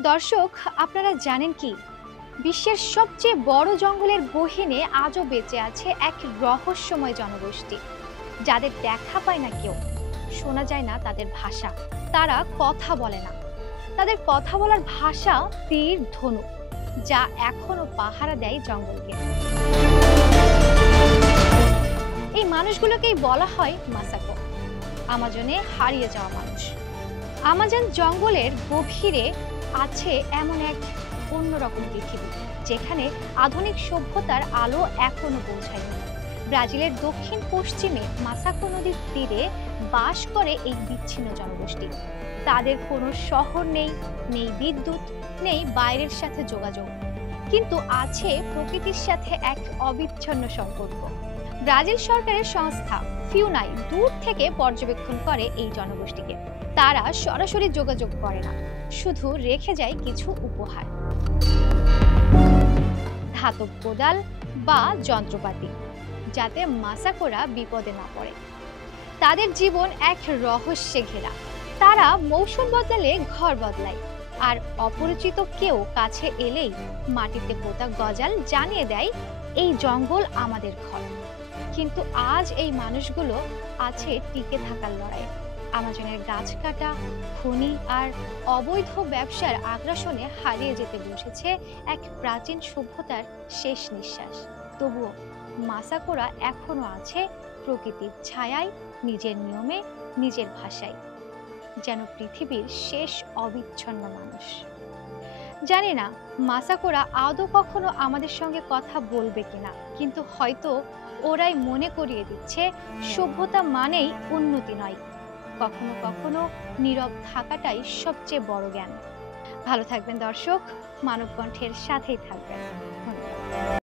দর্শক, আপনারা জানেন কি বিশ্বের সবচেয়ে বড় জঙ্গলের গহীনে আজও বেঁচে আছে এক রহস্যময় জনগোষ্ঠী, যাদের দেখা পায় না কেউ, শোনা যায় না তাদের ভাষা, তারা কথা বলে না। তাদের কথা বলার ভাষা তীর ধনুক, যা এখনো পাহারা দেয় জঙ্গলকে। এই মানুষগুলোকেই বলা হয় মাসাকো, আমাজনে হারিয়ে যাওয়া মানুষ। আমাজন জঙ্গলের গভীরে আছে এমন এক অন্যরকম পৃথিবী, যেখানে আধুনিক সভ্যতার আলো এখনো পৌঁছায়নি। ব্রাজিলের দক্ষিণ পশ্চিমে মাসাকো নদীর তীরে বাস করে এই বিচ্ছিন্ন জনগোষ্ঠী। তাদের কোনো শহর নেই, নেই বিদ্যুৎ, নেই বাইরের সাথে যোগাযোগ, কিন্তু আছে প্রকৃতির সাথে এক অবিচ্ছিন্ন সম্পর্ক। ব্রাজিল সরকারের সংস্থা ফিউনাই দূর থেকে পর্যবেক্ষণ করে এই জনগোষ্ঠীকে। তারা সরাসরি যোগাযোগ করে না, শুধু রেখে যায় কিছু উপহার, ধাতব কোদাল বা যন্ত্রপাতি, যাতে মাসাকোরা বিপদে না পড়ে। তাদের জীবন এক রহস্যে ঘেরা। তারা মৌসুম বদলালে ঘর বদলায়, আর অপরিচিত কেউ কাছে এলেই মাটিতে পোতা গজাল জানিয়ে দেয়, এই জঙ্গল আমাদের ঘর। কিন্তু আজ এই মানুষগুলো আছে টিকে থাকার লড়াইয়ে। আমাজনের গাছ কাটা, খনি আর অবৈধ ব্যবসার আগ্রাসনে হারিয়ে যেতে বসেছে এক প্রাচীন সভ্যতার শেষ নিঃশ্বাস। তবুও মাসাকোরা এখনো আছে প্রকৃতির ছায়ায়, নিজের নিয়মে, নিজের ভাষায়, যেন পৃথিবীর শেষ অবিচ্ছিন্ন মানুষ। জানি না মাসাকোরা আদৌ কখনো আমাদের সঙ্গে কথা বলবে কিনা, কিন্তু হয়তো ওরাই মনে করিয়ে দিচ্ছে সভ্যতা মানেই উন্নতি নয়, কখনো কখনো নীরব থাকাটাই সবচেয়ে বড় জ্ঞান। ভালো থাকবেন দর্শক, মানবকণ্ঠের সাথেই থাকবেন। ধন্যবাদ।